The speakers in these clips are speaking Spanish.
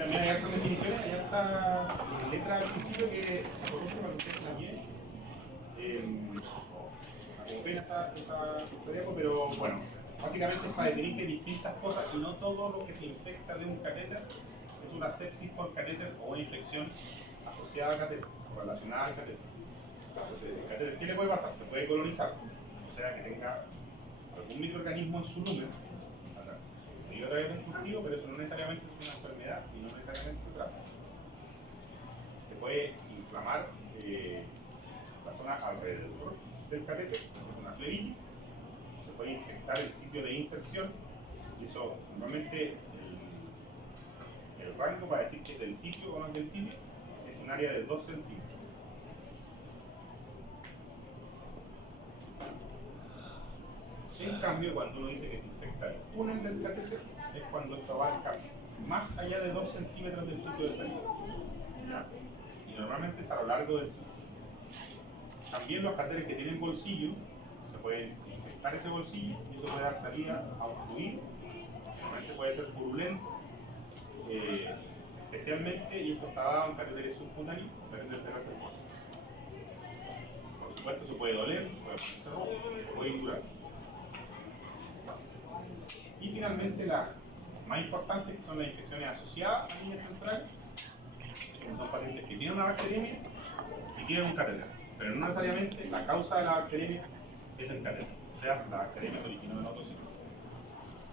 también hay hartas definiciones, hay hartas letras al principio que se conocen para que ustedes también. Como ven esa historia, pero bueno, básicamente es para definir que distintas cosas y no todo lo que se infecta de un catéter es una sepsis por catéter o una infección asociada al catéter o relacionada al catéter. Entonces, el catéter, ¿qué le puede pasar? Se puede colonizar, o sea que tenga algún microorganismo en su lumen. Y otra vez un cultivo, pero eso no necesariamente es una enfermedad y no necesariamente se trata. Se puede inflamar la zona alrededor del catéter, es una flebitis. Se puede infectar el sitio de inserción, y eso normalmente el rango para decir que es del sitio o no es del sitio es un área de 2 centímetros. En cambio, cuando uno dice que se infecta el túnel del catéter, es cuando esto abarca más allá de 2 centímetros del sitio de salida. ¿Ya? Y normalmente es a lo largo del sitio. También los catéteres que tienen bolsillo, se pueden infectar ese bolsillo y eso puede dar salida a un fluido. Normalmente puede ser purulento, especialmente, y esto está dado en catéteres subcutáneos, catéteres de reservorio. Por supuesto, se puede doler, puede ponerse rojo, puede indurarse. Y finalmente, las más importantes, que son las infecciones asociadas a líneas centrales, que son pacientes que tienen una bacteriemia y tienen un catéter, pero no necesariamente la causa de la bacteriemia es el catéter, o sea, la bacteriemia se originó en otro sitio.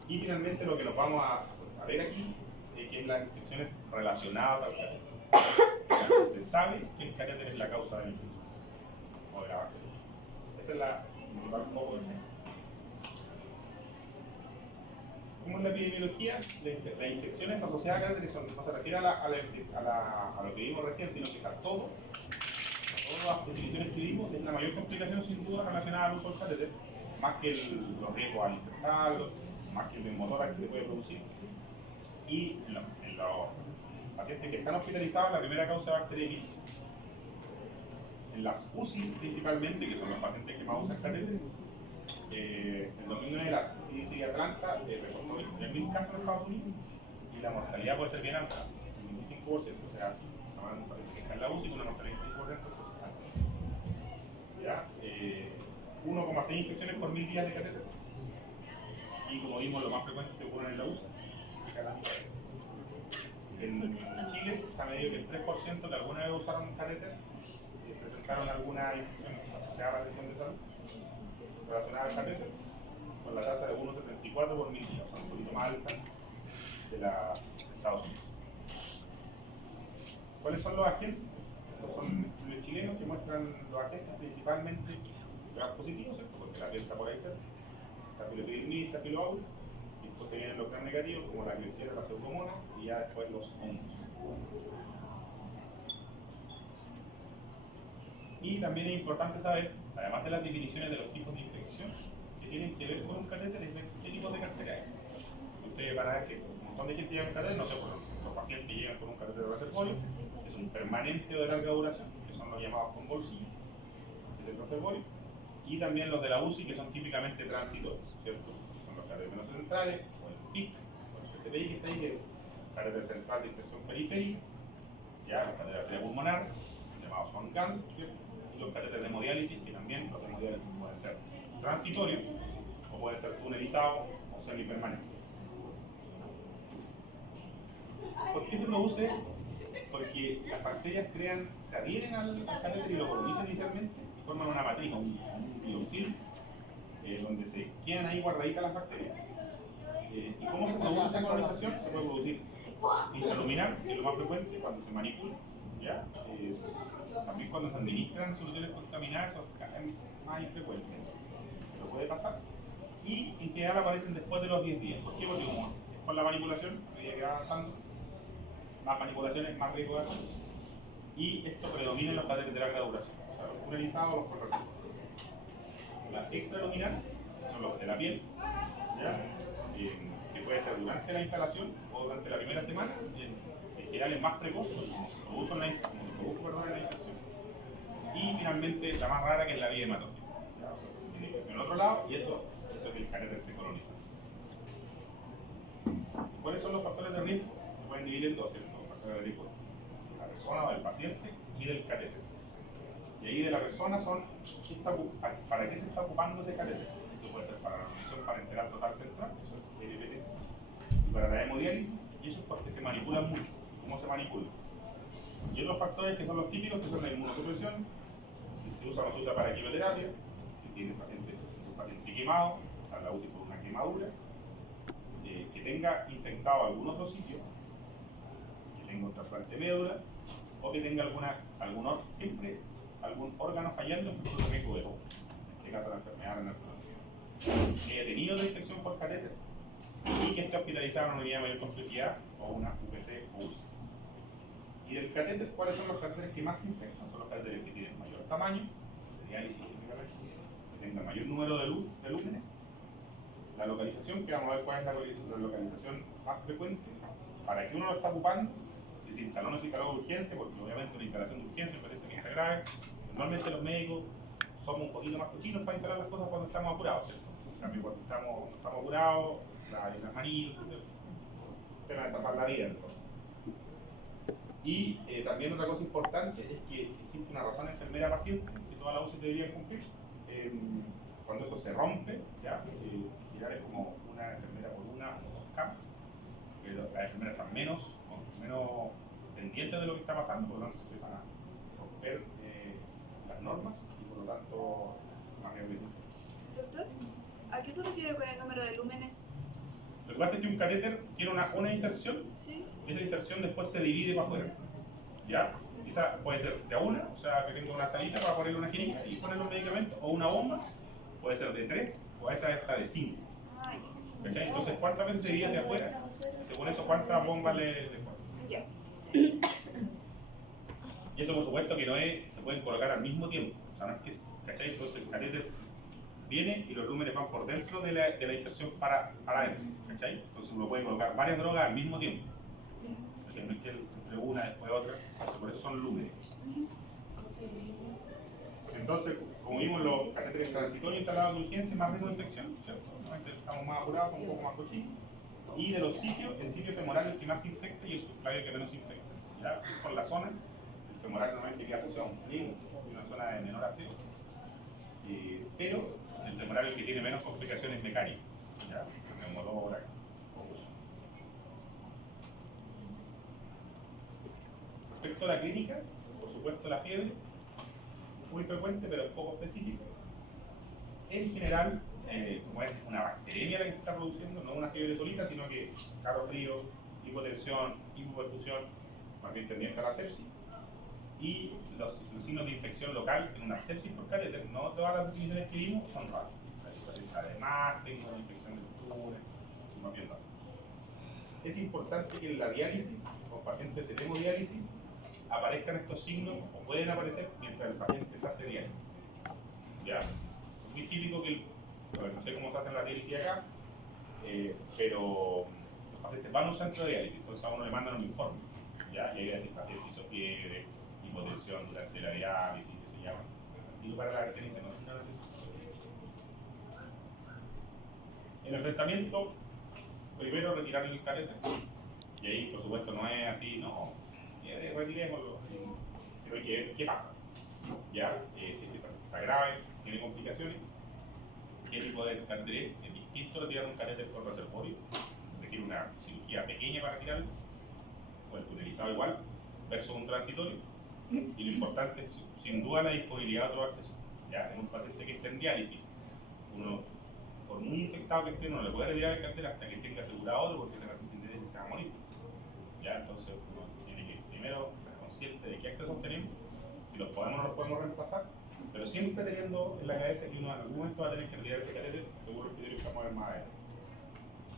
Y finalmente, lo que nos vamos a ver aquí, que es las infecciones relacionadas al catéter. Se sabe que el catéter es la causa de la infección o de la bacteria. Esa es la principal foco del tema. Como en la epidemiología, las infecciones asociadas a catéteres no se refiere a lo que vimos recién, sino que es a todas las definiciones que vimos, es la mayor complicación sin duda relacionada al uso del catéter, más que los riesgos al insertarlo, más que el motor que se puede producir. Y en los pacientes que están hospitalizados, la primera causa de bacteriemia, en las UCI principalmente, que son los pacientes que más usan catéter, en 2009 la CDC de Atlanta reportó 23.000 casos en Estados Unidos y la mortalidad puede ser bien alta, el 25%, o sea, que está en la UCI con una mortalidad del 25%, eso es altísimo. ¿Ya? 1,6 infecciones por 1000 días de catéter. Y como vimos, lo más frecuente es que ocurren en la UCI. En Chile está medio que el 3% que alguna vez usaron catéter presentaron alguna infección asociada a la atención de salud relacionada al catéter, con la tasa de 1,64 por 1000 días, un poquito más alta de la de Estados Unidos. ¿Cuáles son los agentes? Estos son los chilenos que muestran los agentes principalmente grados positivos, ¿cierto? Porque la piel está por ahí cerca, estafilocridinil, estafiloaureus, y después se vienen los gram negativos como la Klebsiella, la pseudomonas y ya después los hongos. Y también es importante saber, además de las definiciones de los tipos de infección que tienen que ver con un catéter, es qué tipo de catéter hay. Ustedes van a ver que un montón de gente llega con catéter, no sé, por los pacientes llegan con un catéter de reservorio, que es un permanente o de larga duración, que son los llamados con bolsillo, que es el reservorio, y también los de la UCI, que son típicamente transitorios, ¿cierto? Son los catéteres venosos centrales, o el PIC, o el CCPI que está ahí, que es el catéter central de inserción periférica, ya los catéteres de arteria pulmonar, llamados SWAN-GANS, ¿cierto? Y los catéteres de hemodiálisis, que también los de hemodiálisis pueden ser transitorios, o pueden ser tunelizados o semipermanentes. ¿Por qué se produce? Porque las bacterias se adhieren al catéter y lo colonizan inicialmente y forman una matriz, un biofilm, donde se quedan ahí guardaditas las bacterias. ¿Y cómo se produce esa colonización? Se puede producir intraluminar, que es lo más frecuente cuando se manipula, ¿ya? También cuando se administran soluciones contaminadas, eso es más infrecuente, pero puede pasar. Y en general aparecen después de los 10 días. ¿Por qué? Porque como es con la manipulación, a medida que va avanzando, más manipulaciones, más riesgo de hacer. Y esto predomina en los catéteres de larga duración, o sea, los tunelizados o los con reservorio. La extraluminar son los de la piel, ¿ya? Que puede ser durante la instalación o durante la primera semana, en general es más precoz, como se produjo en la inserción. Y finalmente la más rara, que es la vía hematógena. Tiene infección en otro lado y eso es que el catéter se coloniza. ¿Cuáles son los factores de riesgo? Se pueden dividir en dos, ¿cierto? cateterismo de la persona o del paciente y del catéter. Y ahí de la persona son para qué se está ocupando ese catéter. Esto puede ser para la organización parenteral total central, eso es LPTC, y para la hemodiálisis, y eso es porque se manipulan mucho. ¿Cómo se manipulan? Y otros factores que son los típicos, que son la inmunosupresión, si se usa o no se usa para quimioterapia, si tiene un paciente quemado, a la UCI por una quemadura, que tenga infectado algún otro sitio, que tenga un trasplante de médula, o que tenga siempre algún órgano fallando en fruto de riesgo de todo, en este caso la enfermedad renal crónica, que haya tenido la infección por catéter y que esté hospitalizado en una unidad de mayor complejidad o una UPC o UCI. Y del catéter, ¿cuáles son los catéteres que más infectan? Son los catéteres que tienen mayor tamaño, de diálisis, que tengan mayor número de lúmenes. La localización, que vamos a ver cuál es la localización más frecuente, para que uno lo está ocupando, si se instaló o no se instaló de urgencia, porque obviamente una instalación de urgencia, el paciente que está grave, normalmente los médicos somos un poquito más cochinos para instalar las cosas cuando estamos apurados, ¿cierto? En cambio, cuando estamos apurados, las manitos, te van a zapar la vida, entonces. Y también otra cosa importante es que existe una razón enfermera-paciente que todas las UCI deberían cumplir. Cuando eso se rompe, ¿ya? En general es como una enfermera por una o dos camas, pero las enfermeras están menos pendientes de lo que está pasando, por lo tanto se empiezan a romper las normas y por lo tanto más riesgo. Doctor, ¿a qué se refiere con el número de lúmenes? Lo que pasa es que un catéter tiene una inserción, ¿Sí? y esa inserción después se divide para afuera, ¿ya? Quizá puede ser de a una, o sea, que tengo una salita para ponerle una jeringa y ponerle un medicamento, o una bomba, puede ser de 3, o esa está de 5. ¿Cachai? Entonces, ¿cuántas veces se divide hacia afuera? Según eso, ¿cuántas bombas le ponen? Ya. Y eso, por supuesto, que no se pueden colocar al mismo tiempo. O sea, no es que, ¿cachai? Entonces, el catéter viene y los lúmenes van por dentro de la inserción para adentro, ¿cachai? Entonces uno puede colocar varias drogas al mismo tiempo. No es que entre una después otra, por eso son lúmenes. Entonces, como vimos, los catéteres transitorios instalados de urgencia, más riesgo de infección, ¿cierto? Normalmente estamos más apurados, con un poco más cochinos. Y de los sitios, el sitio femoral es el que más infecta y el subclavio que menos infecta. ¿Ya? Con la zona, el femoral normalmente queda asociado a un pliego y una zona de menor aseo. Pero el femoral es el que tiene menos complicaciones mecánicas, ¿ya? Neumotórax o uso. Respecto a la clínica, por supuesto la fiebre, muy frecuente pero poco específica. En general, como es una bacteria la que se está produciendo, no una fiebre solita, sino que calofrío, hipotensión, hipoperfusión, más bien tendiente a la sepsis. Y los signos de infección local en una sepsis por catéter, no todas las definiciones que vimos son raras. Además, tengo una infección de los túneles, más bien raras. Es importante que en la diálisis, con pacientes en hemodiálisis, aparezcan estos signos, o pueden aparecer mientras el paciente se hace diálisis. ¿Ya? Es muy típico que, no sé cómo se hace en la diálisis acá, pero los pacientes van a un centro de diálisis, entonces a uno le mandan un informe. ¿Ya? Y ahí decir, paciente hizo fiebre, hipotensión durante la diálisis, que se llama. Digo para la caracterización, ¿no? El enfrentamiento, primero retirar el catéter. Y ahí, por supuesto, no es así, no, retirémoslo, sino hay que ver qué pasa. ¿Ya? Si este paciente está grave, tiene complicaciones, qué tipo de catéter es distinto retirar un catéter por reservorio, se requiere una cirugía pequeña para retirarlo, o el utilizado igual, versus un transitorio. Y lo importante es, sin duda, la disponibilidad de otro acceso. ¿Ya? En un paciente que esté en diálisis, uno, por muy infectado que esté, uno no le puede retirar el catéter hasta que tenga asegurado otro, porque ese paciente se va a morir. ¿Ya? Entonces, uno tiene que primero ser consciente de qué accesos tenemos, si los podemos o no los podemos reemplazar, pero siempre teniendo en la cabeza que uno en algún momento va a tener que retirar ese catéter, según los criterios que vamos a ver más adelante.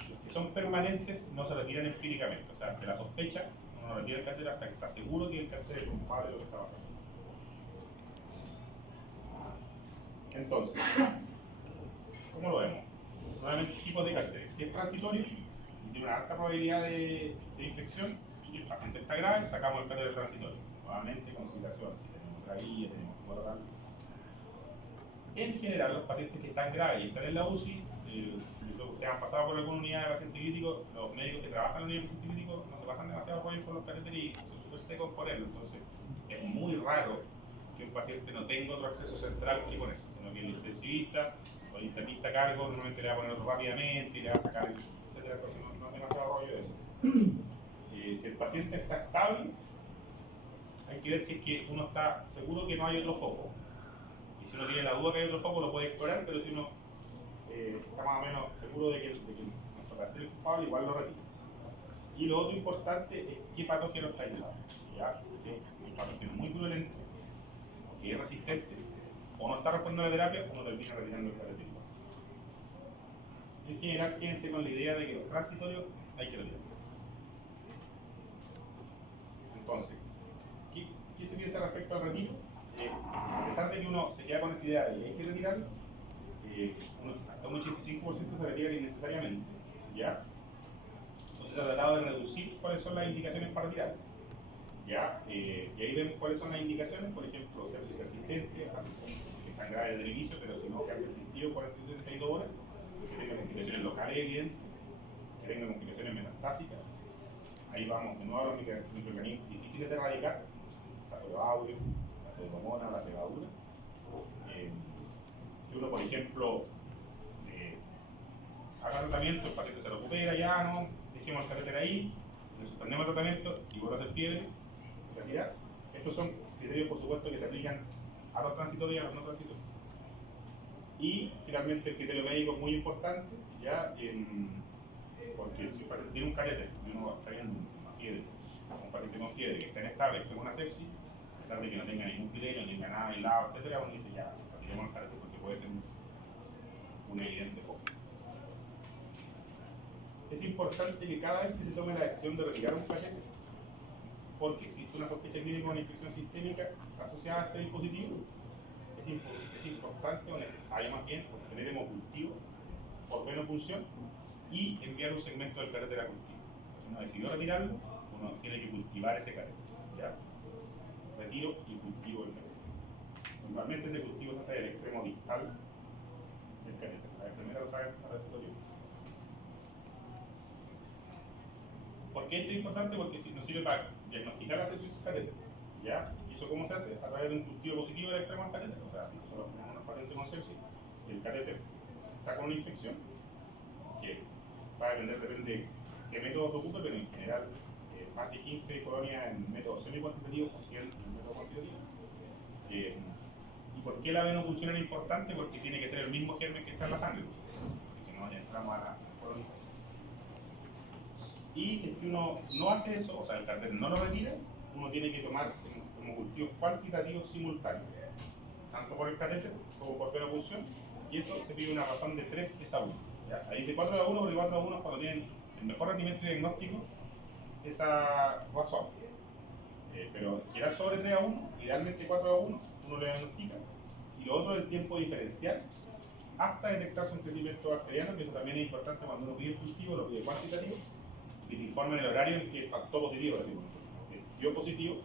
Los que son permanentes no se retiran empíricamente, o sea, ante la sospecha, uno no retira el catéter hasta que está seguro que el catéter es culpable de lo que está pasando. Entonces, ¿cómo lo vemos? Nuevamente, tipos de catéteres. Si es transitorio y tiene una alta probabilidad de infección y el paciente está grave, sacamos el catéter transitorio. Nuevamente, consideración, si tenemos gravilla, tenemos moral. En general, los pacientes que están graves y están en la UCI, ustedes han pasado por alguna unidad de paciente crítico, los médicos que trabajan en la unidad de paciente crítico no se pasan demasiado rollo con los catéteres y son súper secos por él. Entonces, es muy raro que un paciente no tenga otro acceso central que con eso, sino que el intensivista o el internista a cargo normalmente le va a poner otro rápidamente y le va a sacar, etcétera. Entonces, no es demasiado rollo de eso. Si el paciente está estable, hay que ver si es que uno está seguro que no hay otro foco. Y si uno tiene la duda que hay otro foco, lo puede explorar, pero si uno está más o menos seguro de que nuestro cartel es culpable, igual lo retira. Y lo otro importante es qué patógeno está aislado. ¿Ya? Si es que un patógeno muy virulento, que es resistente, o no está respondiendo a la terapia, uno termina retirando el catéter. En general, quédense con la idea de que los transitorios hay que retirar. Entonces, ¿qué se piensa respecto al retiro? A pesar de que uno se queda con esa idea de que hay que retirarlo, hasta un 85% se retira innecesariamente, ¿ya? Entonces se ha tratado de reducir cuáles son las indicaciones para retirar, ¿ya? Y ahí vemos cuáles son las indicaciones, por ejemplo, si es persistente, que es tan grave desde el inicio, pero si no, que ha persistido 42 horas, que tenga complicaciones locales evidentes, que tenga complicaciones metastásicas. Ahí vamos de nuevo a los microorganismos difíciles de erradicar, la Fluoroaurio, la Pseudomonas, la levadura. Que uno, por ejemplo, haga tratamiento, el paciente se recupera, ya no, dejemos el catéter ahí, le suspendemos el tratamiento y vuelve a hacer fiebre, retirar. Estos son criterios, por supuesto, que se aplican a los transitorios y a los no transitorios. Y finalmente el criterio médico es muy importante, ya, porque si un paciente tiene un catéter y uno está viendo una fiebre, un paciente con fiebre que está inestable, que tenga una sepsis, a pesar de que no tenga ningún criterio, no tenga nada aislado, etc., uno dice ya, retiremos el catéter porque puede ser un evidente foco. Es importante que cada vez que se tome la decisión de retirar un catéter, porque existe una sospecha clínica de una infección sistémica asociada a este dispositivo, es importante o necesario más bien obtener hemocultivo por venopunción y enviar un segmento del catéter a cultivo. Si uno decidió retirarlo, uno tiene que cultivar ese catéter, ¿ya? Retiro y cultivo del catéter. Normalmente ese cultivo se hace del extremo distal del catéter. La enfermera lo sabe, a veces lo digo. ¿Por qué esto es importante? Porque nos sirve para diagnosticar la sepsis del catéter, ¿ya? ¿Y eso cómo se hace? A través de un cultivo positivo del extremo del catéter. O sea, si nosotros tenemos una paciente con sepsis y el catéter está con una infección, que va a depende de qué método se ocupe, pero en general más de 15 colonias en métodos semi-cuantitativos o 100 en el método cuantitativo. ¿Y por qué la venopunción es importante? Porque tiene que ser el mismo germen que está en la sangre, porque si no ya entramos a la colonización. Y si es que uno no hace eso, o sea, el catéter no lo retira, uno tiene que tomar como cultivos cuantitativos simultáneos, tanto por el catéter como por venopunción, y eso se pide una razón de 3:1. ¿Ya? Ahí dice 4:1, porque 4:1 es cuando tienen el mejor rendimiento diagnóstico, esa razón. Pero girar sobre 3:1, idealmente 4:1, uno le diagnostica, y lo otro es el tiempo diferencial hasta detectarse un crecimiento bacteriano, que eso también es importante cuando uno pide el cultivo, lo pide cuantitativo, y te informan el horario en que saltó positivo, es decir, dio positivo,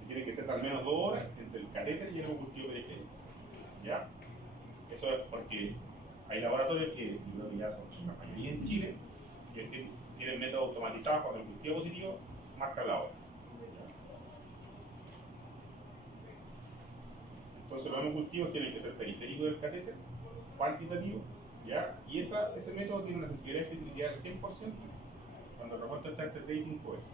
que tiene que ser al menos 2 horas entre el catéter y el hemocultivo periférico. ¿Ya? Eso es porque hay laboratorios que, yo creo que ya son la mayoría en Chile, que tienen métodos automatizados cuando el cultivo positivo marca la hora. Entonces los hemocultivos tienen que ser periféricos del catéter, cuantitativo, ¿ya? Y ese método tiene una sensibilidad y especificidad del 100% cuando el reporte está entre 3 y 5 veces.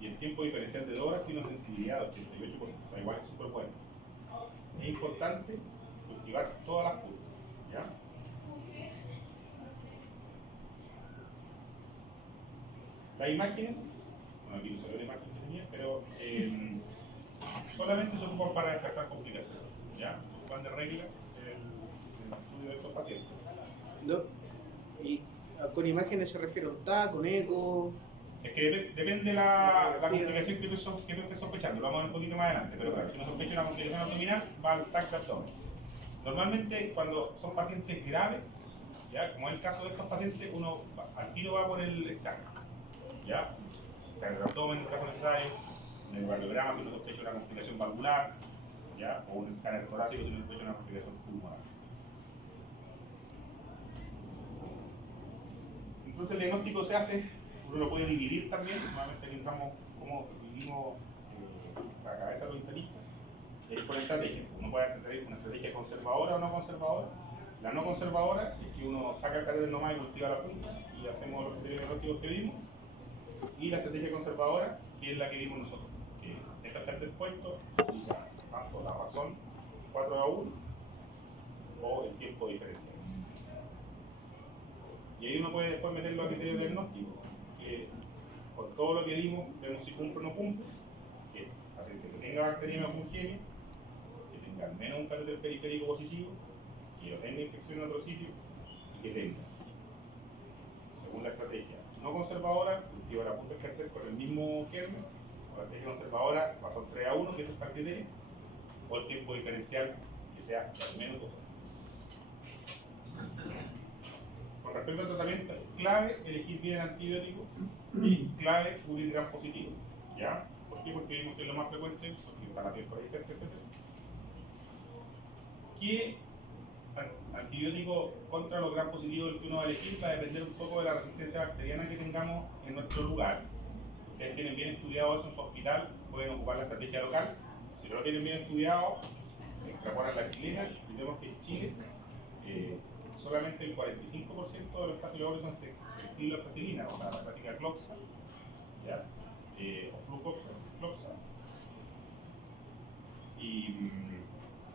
Y el tiempo diferencial de 2 horas tiene una sensibilidad del 88%, o sea, igual es súper bueno. Es importante cultivar todas las curvas, ¿ya? Las imágenes, bueno, aquí no salió la imagen que tenía, pero solamente se ocupan para descartar complicaciones, ¿ya? Un plan de regla del estudio de estos pacientes. ¿Y con imágenes se refiere a un TAC, con eco? Es que depende la complicación que tú estés sospechando, lo vamos a ver un poquito más adelante, pero claro, si uno sospecha una complicación abdominal, va al TAC de abdomen. Normalmente, cuando son pacientes graves, ¿ya? Como es el caso de estos pacientes, uno al tiro va por el escáner, ¿ya? Escáner de abdomen en el caso necesario, en el ecocardiograma si uno sospecha una complicación valvular, ¿ya? O un escáner torácico si uno sospecha una complicación pulmonar. Entonces el diagnóstico se hace Uno lo puede dividir también, nuevamente aquí entramos como dividimos la cabeza de los internistas, por estrategia. Uno puede tener una estrategia conservadora o no conservadora. La no conservadora es que uno saca el catéter nomás y cultiva la punta y hacemos los criterios diagnósticos que vimos. Y la estrategia conservadora, que es la que vimos nosotros, que deja el catéter puesto y ya, tanto la razón 4:1 o el tiempo diferencial. Y ahí uno puede después meterlo a criterio diagnóstico, que por todo lo que dimos, vemos si cumple o no cumple, que paciente que tenga bacteriemia fungenia, que tenga al menos un catéter periférico positivo, que no tenga infección en otro sitio y que tenga, según la estrategia no conservadora, cultiva la punta del catéter con el mismo germen, o la estrategia conservadora, razón 3:1, que es el criterio, o el tiempo diferencial, que sea de al menos 2 horas. Con respecto al tratamiento, es clave elegir bien el antibiótico y clave cubrir gram positivo. ¿Ya? ¿Por qué? Porque vimos que es lo más frecuente, porque está la piel por ahí cerca, etc. ¿Qué antibiótico contra los gram positivos el que uno va a elegir? Va a depender un poco de la resistencia bacteriana que tengamos en nuestro lugar. Ustedes tienen bien estudiado eso en su hospital, pueden ocupar la estrategia local. Si no lo tienen bien estudiado, extrapolan la chilena y vemos que en Chile solamente el 45% de los estafilococos son sensibles a ampicilina, o la clásica cloxa, ¿ya? O flucloxa. Y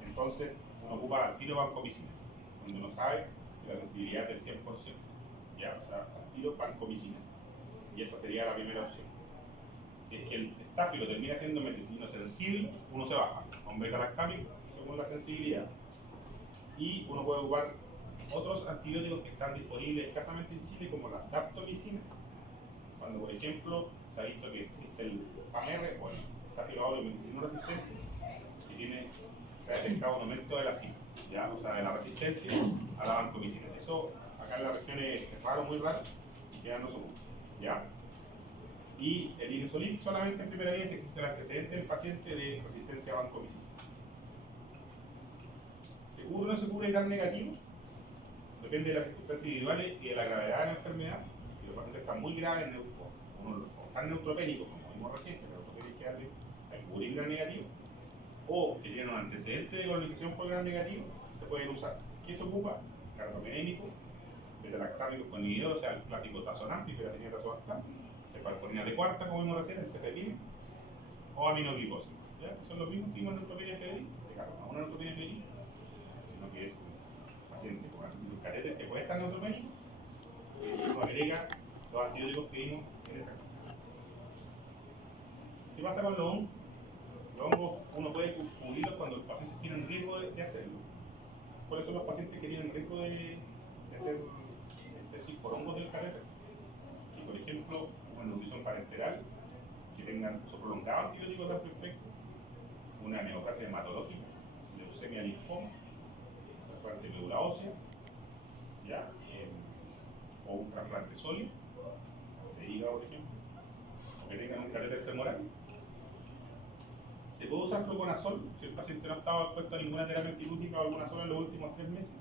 entonces uno ocupa al tiro vancomicina, donde uno sabe que la sensibilidad es del 100%, ¿ya? O sea, al tiro vancomicina. Y esa sería la primera opción. Si es que el estáfilo termina siendo meticilino sensible, uno se baja a un beta-lactámico según la sensibilidad. Y uno puede ocupar otros antibióticos que están disponibles escasamente en Chile, como la daptomicina, cuando por ejemplo se ha visto que existe el SAMR, o el Staphylococcus meticilino resistente, que se ha detectado un aumento de la CIP, ¿ya? O sea, de la resistencia a la vancomicina. Eso acá en la región es raro, muy raro, y quedan no somos, ¿ya? Y el irinosolid solamente en primera línea se existe el antecedente del paciente de resistencia a vancomicina. ¿Se cubre o no se cubre gram negativo? Depende de las circunstancias individuales y de la gravedad de la enfermedad. Si los pacientes están muy graves o están neutropénicos, como vimos recién, que neutropénicos hay que cubrir gram negativo, o que tienen un antecedente de colonización por gram negativo, se pueden usar. ¿Qué se ocupa? Carbapenémico, beta-lactámicos con inhibidor, o sea, el clásico tazonampi, piracetina tazobactam, cefalconina de cuarta, como vimos recién, el cefepime, o aminoglicósico. Son los mismos tipos de neutropenia febril, de carbono, una neutropenia febril, sino que es paciente con ácido catéter que puede estar neutropénico, uno agrega los antibióticos que vimos en esa casa. ¿Qué pasa con los hongos? Los hongos uno puede cubrirlos cuando los pacientes tienen riesgo de hacerlo. ¿Cuáles son los pacientes que tienen riesgo de ser sepsis por hongos del catéter? Que por ejemplo, una nutrición parenteral, que tengan uso prolongado de antibióticos de amplio espectro, una neoplasia hematológica, leucemia linfoma, trasplante de médula ósea, ¿ya? O un trasplante sólido, de hígado por ejemplo, o que tengan un catéter femoral. ¿Se puede usar fluconazol si el paciente no estaba expuesto a ninguna terapia quirúrgica o alguna sola en los últimos 3 meses?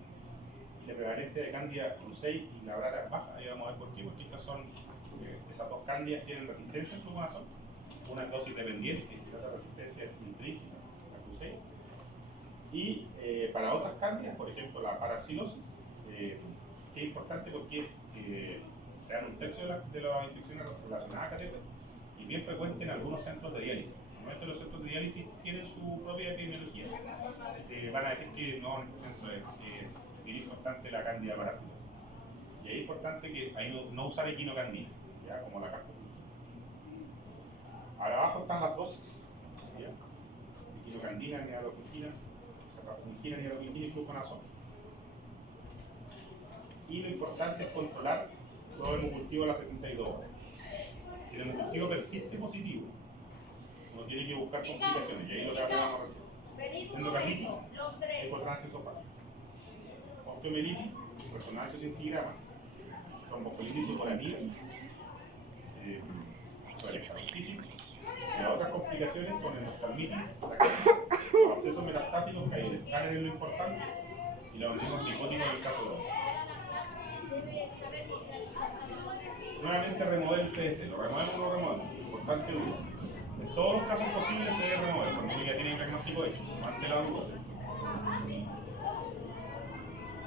Y la prevalencia de Candida crucei y la brata es baja. Ahí vamos a ver por qué, porque esas dos cándidas tienen resistencia al fluconazol. Una es dosis dependiente y la otra resistencia es intrínseca, la crucei. Y para otras cándidas, por ejemplo la parapsilosis, que es importante porque se dan 1/3 de las infecciones relacionadas a catéter y bien frecuente en algunos centros de diálisis. Normalmente los centros de diálisis tienen su propia epidemiología. Van a decir que no, en este centro es bien importante la cándida parapsilosis. Y ahí es importante que ahí no usar equinocandina, ¿ya? Como la carpofluvina. Ahora abajo están las dosis, ¿ya? Equinocandina, nealofungina, cefalconina, nealofungina y fluconazol. Y lo importante es controlar todo el hemocultivo a las 72 horas. Si el hemocultivo persiste positivo, uno tiene que buscar complicaciones, y ahí lo que hablamos recién. Endocarditis, hipotrancia esofágica. Osteomelitis, resonancia sintigrama. Trombofilitis supurativa, y las otras complicaciones son endoftalmitis, los abscesos metastásicos, que ahí el escáner es lo importante, y los organismos psicóticos en el caso de nuevamente remover el CDC. ¿Lo removemos o no lo removemos? Importante duda. En todos los casos posibles se debe remover, porque uno ya tiene el diagnóstico hecho, ante la duda.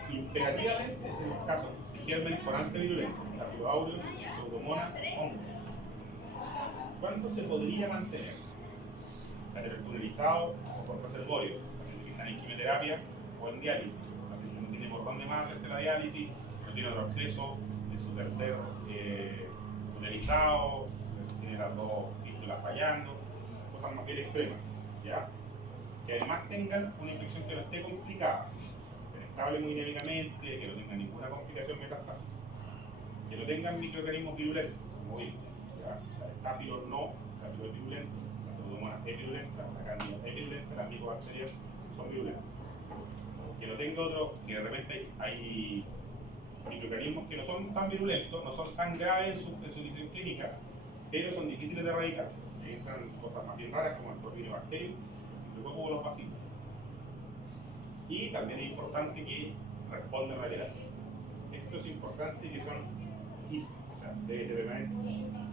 Imperativamente, en los casos de gérmenes con alta virulencia, Staphylococcus aureus, Pseudomonas, hongos, ¿cuánto se podría mantener? Catéter tunelizado o con reservorio, pacientes que están en quimioterapia o en diálisis, paciente que no tiene por dónde más hacerse la diálisis, no tiene otro acceso, de su tercer tunelizado, tiene las dos fístulas fallando, cosas más bien extremas, ¿ya? Que además tengan una infección que no esté complicada, estable hemodinámicamente, que no tengan ninguna complicación metastásica, que no tengan microorganismos virulentos, como vimos, ¿ya? O sea, Staphylococcus no, Staphylococcus es virulento, la Pseudomonas es virulenta, la Candida es virulenta, las micobacterias son virulentas. Que no tenga otro, que de repente hay microorganismos que no son tan virulentos, no son tan graves en su visión clínica, pero son difíciles de erradicar. Ahí entran cosas más bien raras como el Corvinobacterium, luego los bacilos. Y también es importante que respondan a la terapia. Esto es importante que son IS, o sea, CDC permanente,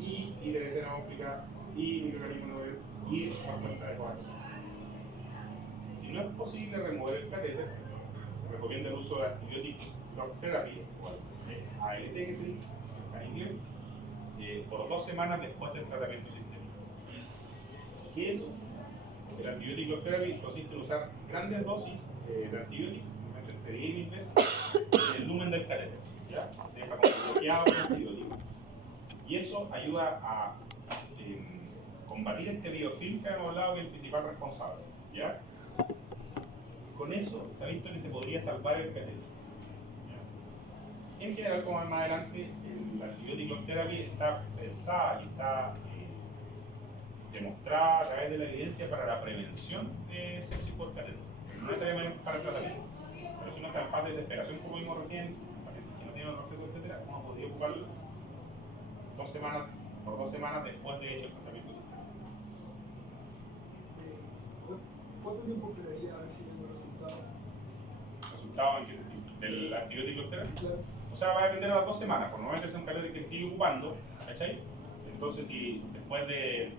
y ITBC no complicada, y microorganismo no viral, y bastante adecuado. Si no es posible remover el catéter, se recomienda el uso de antibióticos drug therapy, o ALT que se dice, en inglés, por 2 semanas después del tratamiento sistémico. ¿Qué es eso? El antibiótico therapy consiste en usar grandes dosis de antibiótico, entre 10 y 1000 veces, en el lumen del catéter. ¿Ya? Se deja como bloqueado el antibiótico. Y eso ayuda a combatir este biofilm que hemos hablado que es el principal responsable. ¿Ya? Con eso se ha visto que se podría salvar el catéter. ¿Ya? En general, como más adelante, el antibiótico therapy está pensada y está demostrada a través de la evidencia para la prevención de sepsis por catéter, no necesariamente para el tratamiento. Pero si uno está en fase de desesperación, como vimos recién, pacientes que no tienen acceso, etc., uno podría ocuparlo 2 semanas, por 2 semanas después de hecho el tratamiento sistémico. ¿Cuánto tiempo creería a ver si tengo resultados? ¿Resultados en qué sentido? ¿Del antibiótico therapy? Claro. O sea, va a depender de las 2 semanas, porque normalmente es un catéter que se sigue ocupando, ¿cachai? Entonces, si después de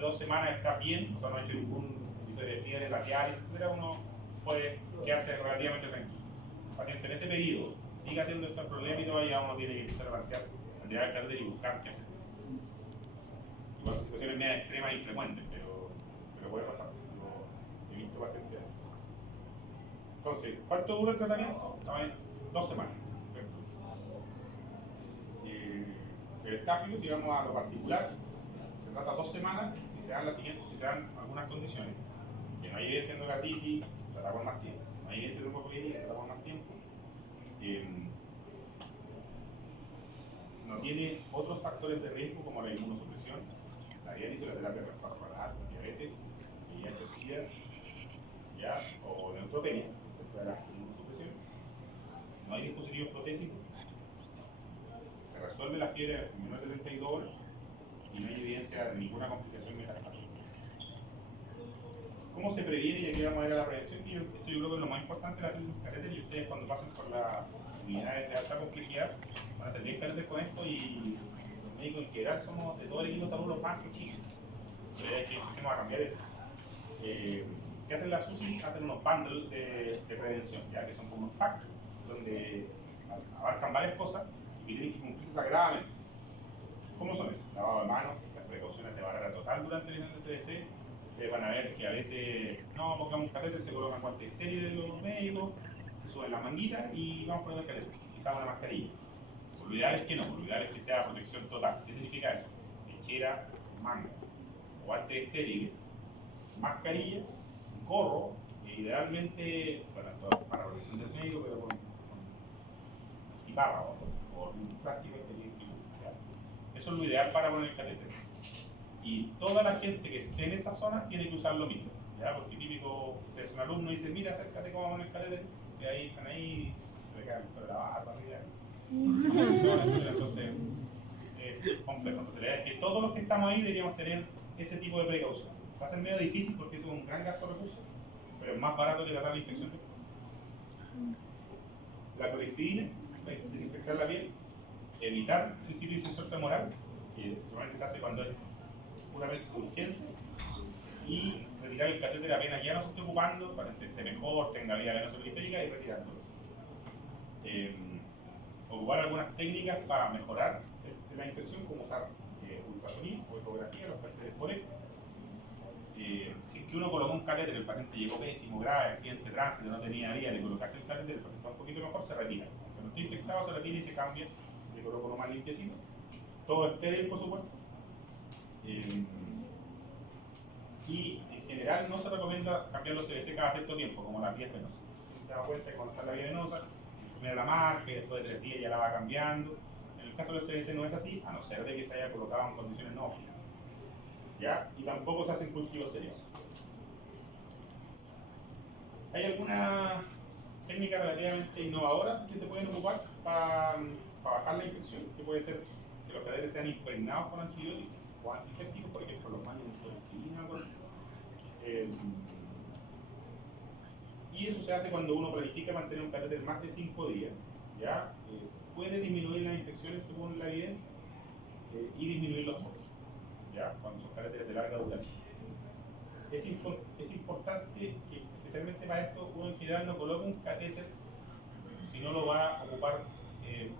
2 semanas está bien, o sea, no ha hecho ningún episodio de fiebre, lateral, etc., uno puede quedarse relativamente tranquilo. El paciente en ese periodo sigue haciendo estos problemas y todavía uno tiene que empezar a plantear, a tirar el catéter y buscar qué hacer. Igual son situaciones medio extremas e infrecuentes, pero puede pasar. Yo he visto pacientes. Entonces, ¿cuánto dura el tratamiento? 2 semanas. El estáfilo, si vamos a lo particular, se trata 2 semanas si se dan algunas condiciones. Que no hay evidencia de endocardititis, trata por más tiempo. No hay evidencia de broncoespasmo, trata por más tiempo. No tiene otros factores de riesgo como la inmunosupresión, la diálisis, la terapia cardiovascular, diabetes, VIH o SIDA, ¿ya? O neutropenia, la inmunosupresión. No hay dispositivos protésicos. Se resuelve la fiebre en menos de 72 horas y no hay evidencia de ninguna complicación metastásica. ¿Cómo se previene? Y aquí vamos a ir a la prevención. Esto yo creo que es lo más importante de la sepsis catéter, y ustedes cuando pasen por las unidades de alta complejidad van a hacer bien catéter con esto, y los médicos en general somos de todo el equipo de salud los más chiquitos. Entonces hay que empecemos a cambiar esto. ¿Qué hacen las UCIs? Hacen unos bundles de prevención, ya que son como unos packs donde abarcan varias cosas y tienen que cumplirse sagradamente. ¿Cómo son esos? Lavado de manos, las precauciones de barrera total durante el examen de CDC. Ustedes van a ver que a veces no pongamos catéter, se colocan guantes estériles los médicos, se suben las manguitas y vamos a poner el catéter, quizás una mascarilla. Lo ideal es que no, lo ideal es que sea protección total. ¿Qué significa eso? Lechera, manga, guantes estériles, mascarilla, gorro, e idealmente, bueno, esto para protección del médico, pero con antiparra o un plástico estéril. Eso es lo ideal para poner el catéter. Y toda la gente que esté en esa zona tiene que usar lo mismo, ¿ya? Porque típico, usted es un alumno y dice, mira, acércate cómo vamos a poner el catéter, y ahí están ahí, se le cae el pelo de la barba, mira. Entonces, complejo. Entonces, la idea es que todos los que estamos ahí deberíamos tener ese tipo de precaución. Va a ser medio difícil porque eso es un gran gasto de recursos, pero es más barato que tratar la infección. La clorexidina, desinfectar la piel, evitar el sitio incisor femoral, que normalmente se hace cuando es puramente urgencia, y retirar el catéter apenas ya no se esté ocupando, para que esté mejor, tenga vía venosa periférica y retirarlo. Ocupar algunas técnicas para mejorar la inserción, como usar ultrasonido o ecografía, los catéteres conectos. Si es que uno colocó un catéter, el paciente llegó pésimo, grave, accidente de tránsito, no tenía vía, le colocaste el catéter, el paciente está un poquito mejor, se retira. Aunque no esté infectado, se retira y se cambia, se coloca uno más limpiecito. Todo estéril, por supuesto. Y en general no se recomienda cambiar los CBC cada cierto tiempo, como las vías venosas. Se da cuenta que cuando está la vía venosa, primero la marca y después de 3 días ya la va cambiando. En el caso del CBC no es así, a no ser de que se haya colocado en condiciones no óptimas. ¿Ya? Y tampoco se hacen cultivos serios. ¿Hay alguna técnica relativamente innovadora que se pueden ocupar para bajar la infección? Que puede ser que los catéteres sean impregnados con antibióticos o antisépticos, por ejemplo, los baños de penicilina. Y eso se hace cuando uno planifica mantener un catéter más de 5 días. ¿Ya? Puede disminuir las infecciones según la evidencia y disminuir los costos, ¿ya? Cuando son catéteres de larga duración. Es importante que, especialmente para esto, uno en general no coloque un catéter si no lo va a ocupar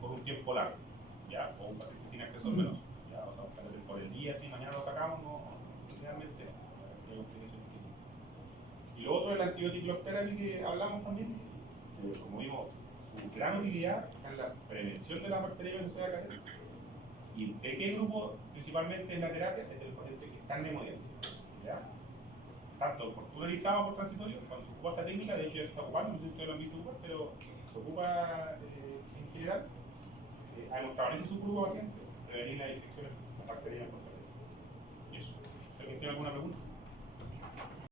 por un tiempo largo, ¿ya? O un paciente sin acceso venoso, ¿ya? O sea, un catéter por el día, si mañana lo sacamos, no, realmente no. Y lo otro es la antibiótico que hablamos también, como vimos, su gran utilidad está en la prevención de la bacterias asociadas a catéter. ¿Y de qué grupo principalmente en la terapia? Es del paciente que está en hemodiálisis, ¿ya? Tanto por polarizado por transitorio, cuando se ocupa esta técnica, de hecho ya se está ocupando, no sé si ustedes lo han visto ocupar, pero se ocupa en general, ha demostrado en ese subgrupo de pacientes prevenir las infecciones bacterianas por catéter. Y eso. ¿Alguien tiene alguna pregunta?